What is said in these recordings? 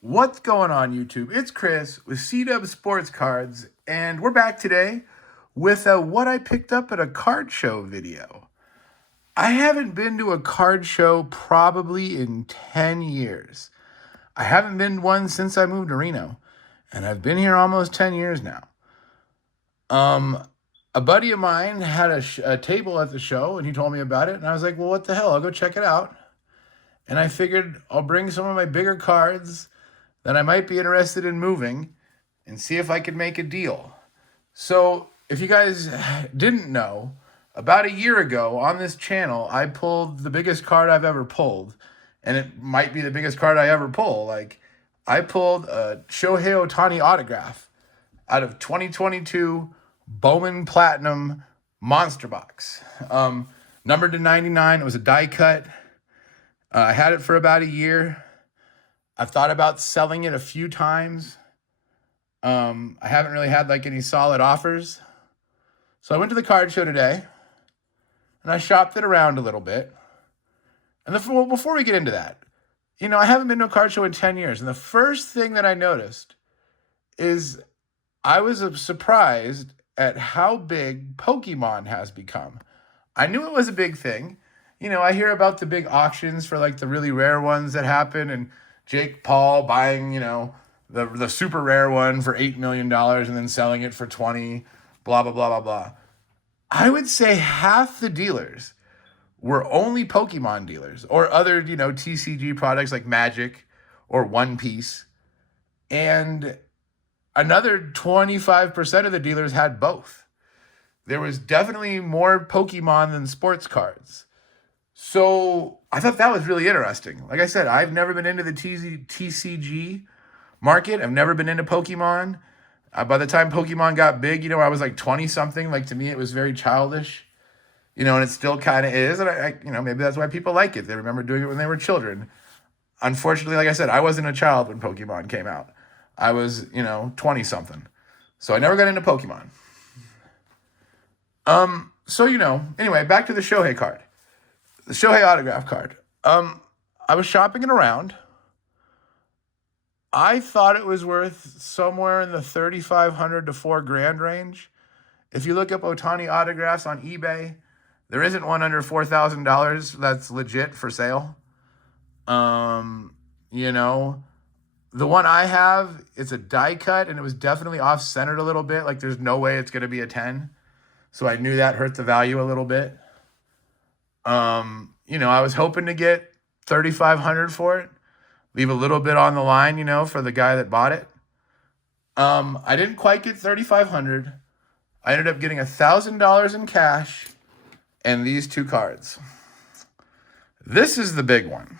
What's going on, YouTube? It's Chris with C-Dub Sports Cards, and we're back today with a what I picked up at a card show video. I haven't been to a card show probably in 10 years. I haven't been to one since I moved to Reno, and I've been here almost 10 years now. A buddy of mine had a table at the show, and he told me about it, and I was like, well, what the hell? I'll go check it out. And I figured I'll bring some of my bigger cards that I might be interested in moving and see if I could make a deal. So, if you guys didn't know, about a year ago on this channel, I pulled the biggest card I've ever pulled. And it might be the biggest card I ever pull. Like, I pulled a Shohei Ohtani autograph out of 2022 Bowman Platinum Monster Box. Numbered to 99. It was a die cut. I had it for about a year. I've thought about selling it a few times. I haven't really had like any solid offers. So I went to the card show today and I shopped it around a little bit. And before we get into that, I haven't been to a card show in 10 years. And the first thing that I noticed is I was surprised at how big Pokemon has become. I knew it was a big thing. I hear about the big auctions for like the really rare ones that happen, and Jake Paul buying, the super rare one for $8 million and then selling it for 20, blah, blah, blah, blah, blah. I would say half the dealers were only Pokemon dealers or other, TCG products like Magic or One Piece. And another 25% of the dealers had both. There was definitely more Pokemon than sports cards. So I thought that was really interesting. Like I said, I've never been into the TCG market. I've never been into Pokemon. By the time Pokemon got big, I was like 20 something. Like to me, it was very childish, and it still kind of is. And I maybe that's why people like it. They remember doing it when they were children. Unfortunately, like I said, I wasn't a child when Pokemon came out. I was, 20 something. So I never got into Pokemon. So, anyway, back to the Shohei card. The Shohei autograph card. I was shopping it around. I thought it was worth somewhere in the $3,500 to $4,000 range. If you look up Ohtani autographs on eBay, there isn't one under $4,000 that's legit for sale. The one I have, it's a die cut, and it was definitely off-centered a little bit. Like, there's no way it's going to be a 10. So I knew that hurt the value a little bit. I was hoping to get $3,500 for it. Leave a little bit on the line, for the guy that bought it. I didn't quite get $3,500. I ended up getting $1,000 in cash and these two cards. This is the big one.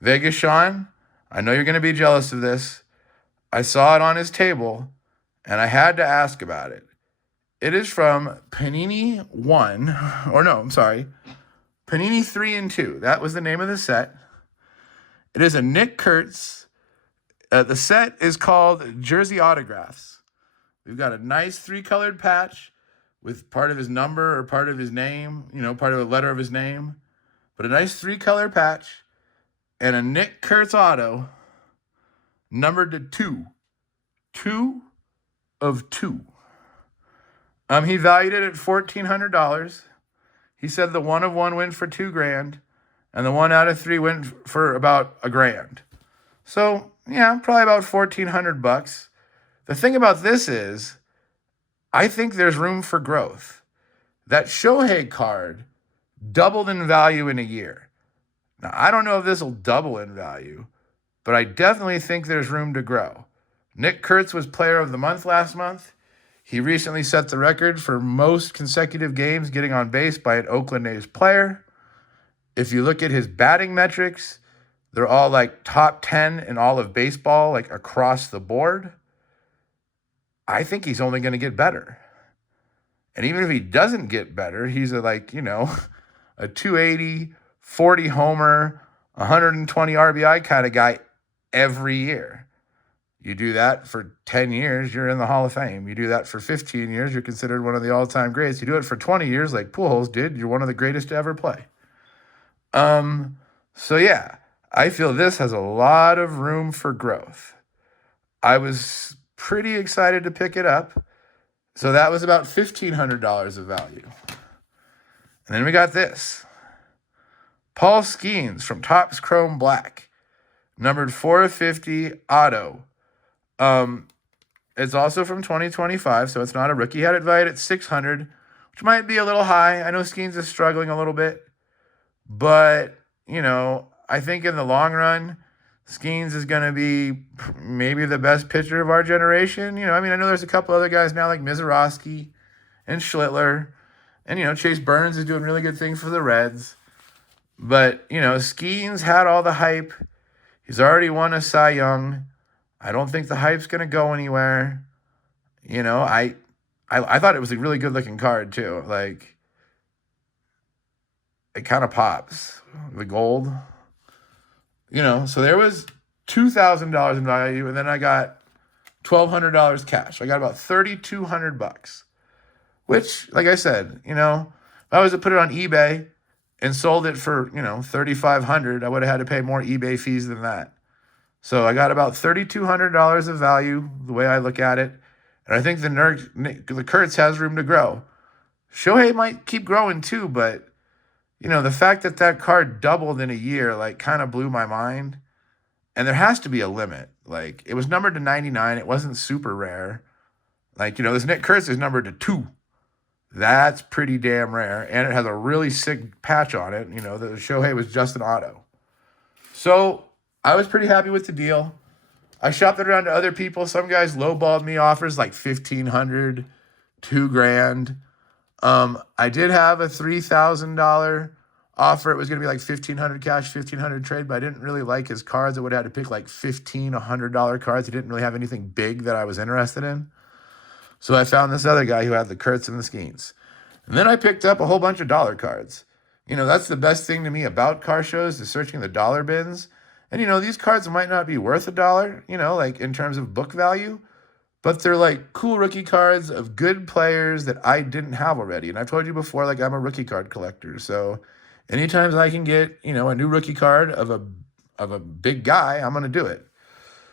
Vegas Sean, I know you're going to be jealous of this. I saw it on his table, and I had to ask about it. It is from Panini 1, or no, I'm sorry, Panini 3 and 2. That was the name of the set. It is a Nick Kurtz. The set is called Jersey Autographs. We've got a nice 3-colored patch with part of his number or part of his name, part of a letter of his name. But a nice 3-color patch and a Nick Kurtz auto numbered to 2. 2 of 2. He valued it at $1,400. He said the 1 of 1 went for $2,000, and the 1 out of 3 went for about $1,000. So yeah, probably about $1,400. The thing about this is, I think there's room for growth. That Shohei card doubled in value in a year. Now I don't know if this will double in value, but I definitely think there's room to grow. Nick Kurtz was Player of the Month last month. He recently set the record for most consecutive games getting on base by an Oakland A's player. If you look at his batting metrics, they're all like top 10 in all of baseball, like across the board. I think he's only going to get better. And even if he doesn't get better, he's a 280, 40 homer, 120 RBI kind of guy every year. You do that for 10 years, you're in the Hall of Fame. You do that for 15 years, you're considered one of the all-time greats. You do it for 20 years, like Pujols did, you're one of the greatest to ever play. So yeah, I feel this has a lot of room for growth. I was pretty excited to pick it up. So that was about $1,500 of value. And then we got this. Paul Skeens from Topps Chrome Black, numbered 450 auto. It's also from 2025, so it's not a rookie. He had it valued at $600, which might be a little high. I know Skeens is struggling a little bit, but, I think in the long run, Skeens is going to be maybe the best pitcher of our generation. I know there's a couple other guys now like Mizorowski and Schlittler, and, Chase Burns is doing really good things for the Reds. But, Skeens had all the hype. He's already won a Cy Young. I don't think the hype's going to go anywhere. I thought it was a really good-looking card, too. Like, it kind of pops. The gold. So there was $2,000 in value, and then I got $1,200 cash. I got about $3,200, which, like I said, if I was to put it on eBay and sold it for, $3,500, I would have had to pay more eBay fees than that. So I got about $3,200 of value, the way I look at it. And I think the Kurtz has room to grow. Shohei might keep growing too, but, the fact that card doubled in a year, kind of blew my mind. And there has to be a limit. It was numbered to 99. It wasn't super rare. This Nick Kurtz is numbered to 2. That's pretty damn rare. And it has a really sick patch on it. The Shohei was just an auto. So I was pretty happy with the deal. I shopped it around to other people. Some guys lowballed me offers like $1,500, $2,000. I did have a $3,000 offer. It was going to be like $1,500 cash, $1,500 trade, but I didn't really like his cards. I would have had to pick like $15, $100 cards. He didn't really have anything big that I was interested in. So I found this other guy who had the Kurtz and the Skeens. And then I picked up a whole bunch of dollar cards. That's the best thing to me about car shows is searching the dollar bins. And, these cards might not be worth $1, in terms of book value, but they're cool rookie cards of good players that I didn't have already. And I've told you before, I'm a rookie card collector. So anytime I can get, a new rookie card of a big guy, I'm going to do it.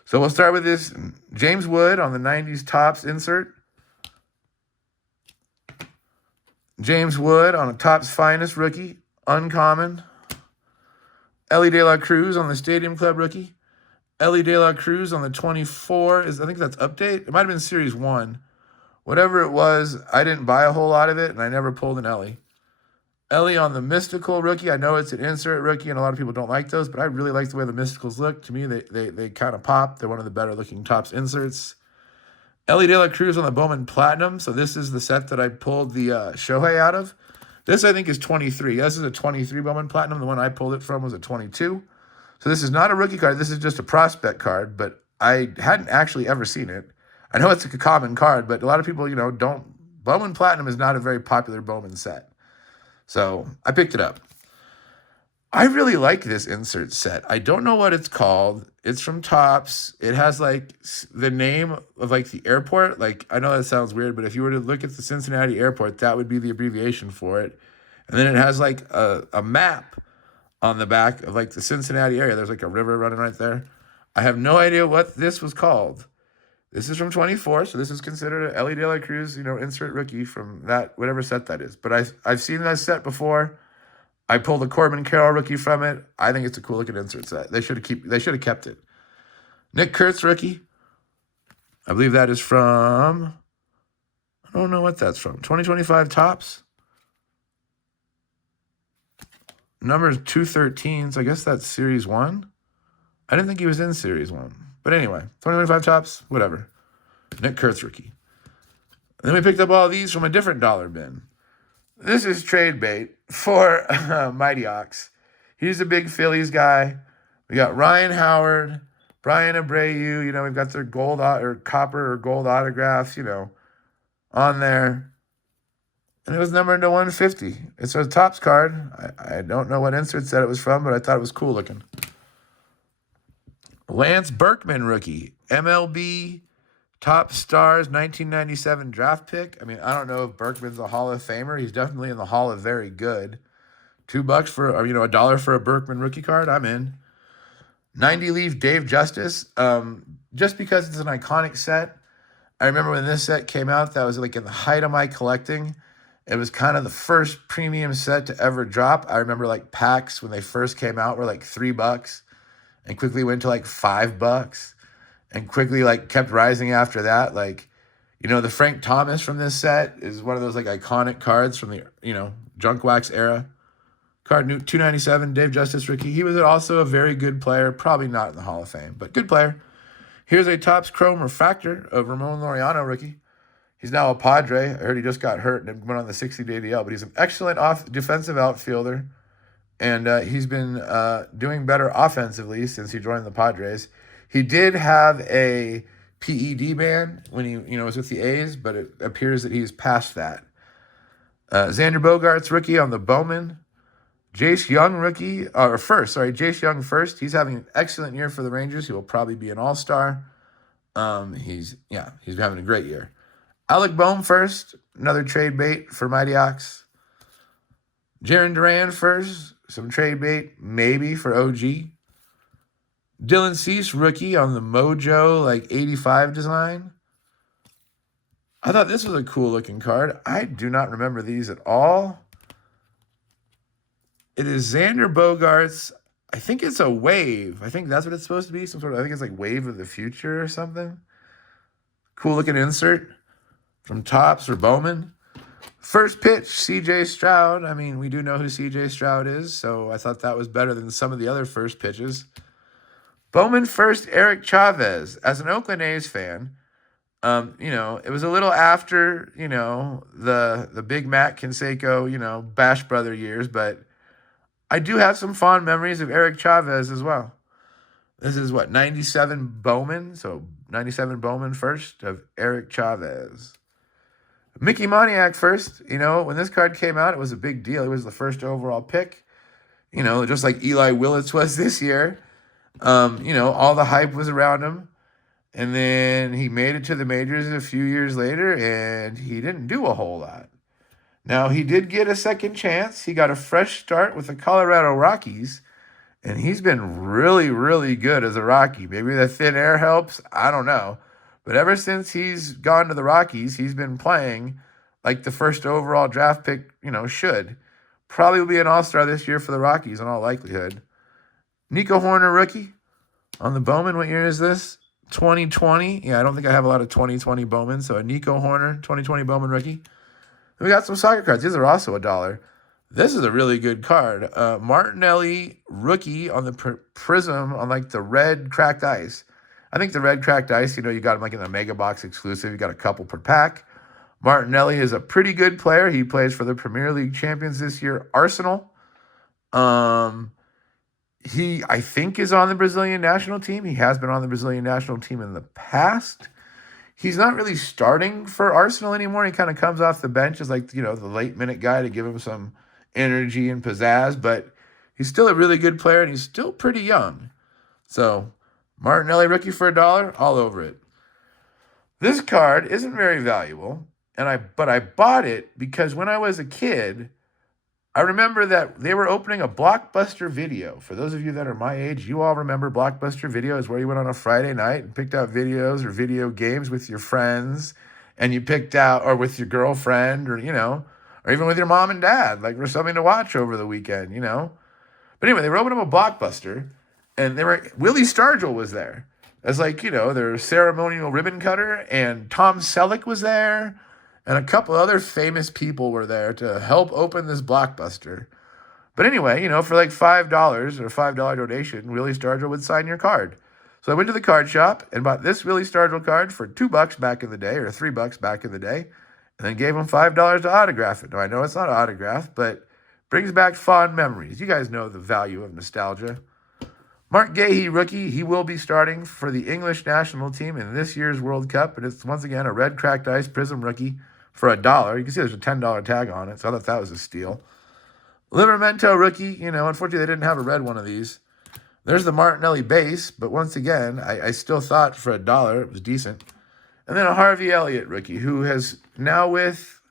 So we'll start with this James Wood on the 90s Topps insert. James Wood on a Topps Finest rookie, uncommon. Elly De La Cruz on the Stadium Club rookie. Elly De La Cruz on the 24 I think that's update. It might have been Series 1. Whatever it was, I didn't buy a whole lot of it, and I never pulled an Elly. Elly on the Mystical rookie. I know it's an insert rookie, and a lot of people don't like those, but I really like the way the Mysticals look. To me, they kind of pop. They're one of the better looking Topps inserts. Elly De La Cruz on the Bowman Platinum. So this is the set that I pulled the Shohei out of. This, I think, is 23. This is a 23 Bowman Platinum. The one I pulled it from was a 22. So this is not a rookie card. This is just a prospect card, but I hadn't actually ever seen it. I know it's a common card, but a lot of people, don't. Bowman Platinum is not a very popular Bowman set. So I picked it up. I really like this insert set. I don't know what it's called. It's from Topps. It has the name of the airport. I know that sounds weird, but if you were to look at the Cincinnati airport, that would be the abbreviation for it. And then it has a map on the back of the Cincinnati area. There's a river running right there. I have no idea what this was called. This is from 24, so this is considered an Elly De La Cruz, insert rookie from that, whatever set that is. But I've seen that set before. I pulled a Corbin Carroll rookie from it. I think it's a cool looking insert set. They should have kept it. Nick Kurtz rookie. I believe that is from, I don't know what that's from. 2025 Topps. Number is 213, so I guess that's Series 1. I didn't think he was in Series 1. But anyway, 2025 Topps, whatever. Nick Kurtz rookie. And then we picked up all these from a different dollar bin. This is trade bait for Mighty Ox. He's a big Phillies guy. We got Ryan Howard, Brian Abreu. We've got their gold or copper or gold autographs, on there. And it was numbered to 150. It's a Topps card. I don't know what insert set it was from, but I thought it was cool looking. Lance Berkman rookie, MLB Top Stars 1997 draft pick. I mean, I don't know if Berkman's a Hall of Famer. He's definitely in the Hall of Very Good. $2 for, $1 for a Berkman rookie card. I'm in. 90 Leaf Dave Justice. Just because it's an iconic set. I remember when this set came out, that was like in the height of my collecting. It was kind of the first premium set to ever drop. I remember like packs when they first came out were like $3 and quickly went to like $5 and quickly like kept rising after that. Like, the Frank Thomas from this set is one of those like iconic cards from the, Junk Wax era. Card 297, Dave Justice rookie. He was also a very good player, probably not in the Hall of Fame, but good player. Here's a Topps Chrome Refractor of Ramon Laureano rookie. He's now a Padre. I heard he just got hurt and went on the 60-day DL, but he's an excellent defensive outfielder, and he's been doing better offensively since he joined the Padres. He did have a PED ban when he was with the A's, but it appears that he's past that. Xander Bogaerts rookie on the Bowman. Jace Young rookie, Jace Young first. He's having an excellent year for the Rangers. He will probably be an all-star. He's having a great year. Alec Bohm first, another trade bait for Mighty Ox. Jarren Duran first, some trade bait, maybe for OG. Dylan Cease rookie on the Mojo 85 design. I thought this was a cool looking card. I do not remember these at all. It is Xander Bogaerts. I think it's a wave. I think that's what it's supposed to be. I think it's like Wave of the Future or something. Cool looking insert from Topps or Bowman. First pitch, CJ Stroud. I mean, we do know who CJ Stroud is, so I thought that was better than some of the other first pitches. Bowman first, Eric Chavez. As an Oakland A's fan, it was a little after, the Big Matt Canseco, Bash Brother years, but I do have some fond memories of Eric Chavez as well. This is 97 Bowman, so 97 Bowman first of Eric Chavez. Mickey Moniak first. When this card came out, it was a big deal. It was the first overall pick, just like Eli Willits was this year. All the hype was around him. And then he made it to the majors a few years later, and he didn't do a whole lot. Now, he did get a second chance. He got a fresh start with the Colorado Rockies, and he's been really, really good as a Rocky. Maybe the thin air helps. I don't know. But ever since he's gone to the Rockies, he's been playing like the first overall draft pick, should. Probably will be an all-star this year for the Rockies in all likelihood. Nico Hoerner rookie on the Bowman. What year is this? 2020. Yeah, I don't think I have a lot of 2020 Bowman. So a Nico Hoerner 2020 Bowman rookie. We got some soccer cards. These are also $1. This is a really good card. Martinelli rookie on the Prism on the red cracked ice. I think the red cracked ice, you got them in the Mega Box exclusive. You got a couple per pack. Martinelli is a pretty good player. He plays for the Premier League champions this year, Arsenal. He, I think, is on the Brazilian national team. He has been on the Brazilian national team in the past. He's not really starting for Arsenal anymore. He kind of comes off the bench as the late minute guy to give him some energy and pizzazz, but he's still a really good player and he's still pretty young. So Martinelli rookie for $1, all over it. This card isn't very valuable, but I bought it because when I was a kid, I remember that they were opening a Blockbuster Video. For those of you that are my age, you all remember Blockbuster Video is where you went on a Friday night and picked out videos or video games with your friends, and you picked out, or with your girlfriend, or even with your mom and dad, for something to watch over the weekend, But anyway, they were opening up a Blockbuster, and Willie Stargell was there as their ceremonial ribbon cutter, and Tom Selleck was there. And a couple other famous people were there to help open this Blockbuster. But anyway, for $5 or a $5 donation, Willie Stargell would sign your card. So I went to the card shop and bought this Willie Stargell card for $2 back in the day, or $3 back in the day, and then gave him $5 to autograph it. Now, I know it's not autographed, but brings back fond memories. You guys know the value of nostalgia. Mark Gahey, rookie. He will be starting for the English national team in this year's World Cup, and it's once again a red cracked ice Prism rookie for $1. You can see there's a $10 tag on it, so I thought that was a steal. Livramento rookie. Unfortunately, they didn't have a red one of these. There's the Martinelli base, but once again, I still thought for $1 it was decent. And then a Harvey Elliott rookie, who has now with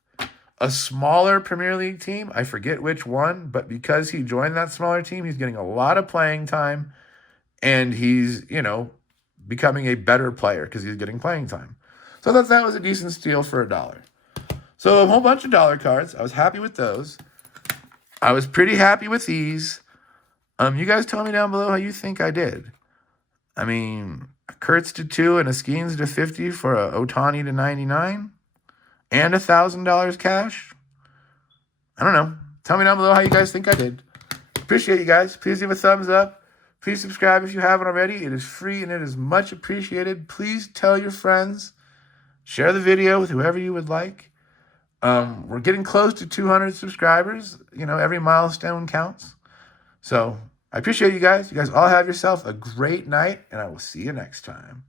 a smaller Premier League team. I forget which one, but because he joined that smaller team, he's getting a lot of playing time. and he's, becoming a better player because he's getting playing time. So I thought that was a decent steal for $1. So a whole bunch of dollar cards. I was happy with those. I was pretty happy with these. You guys tell me down below how you think I did. I mean, a Kurtz to 2 and a Skeens to 50 for a Ohtani to 99 and $1,000 cash. I don't know. Tell me down below how you guys think I did. Appreciate you guys. Please give a thumbs up. Please subscribe if you haven't already. It is free and it is much appreciated. Please tell your friends. Share the video with whoever you would like. We're getting close to 200 subscribers. Every milestone counts. So I appreciate you guys. You guys all have yourself a great night, and I will see you next time.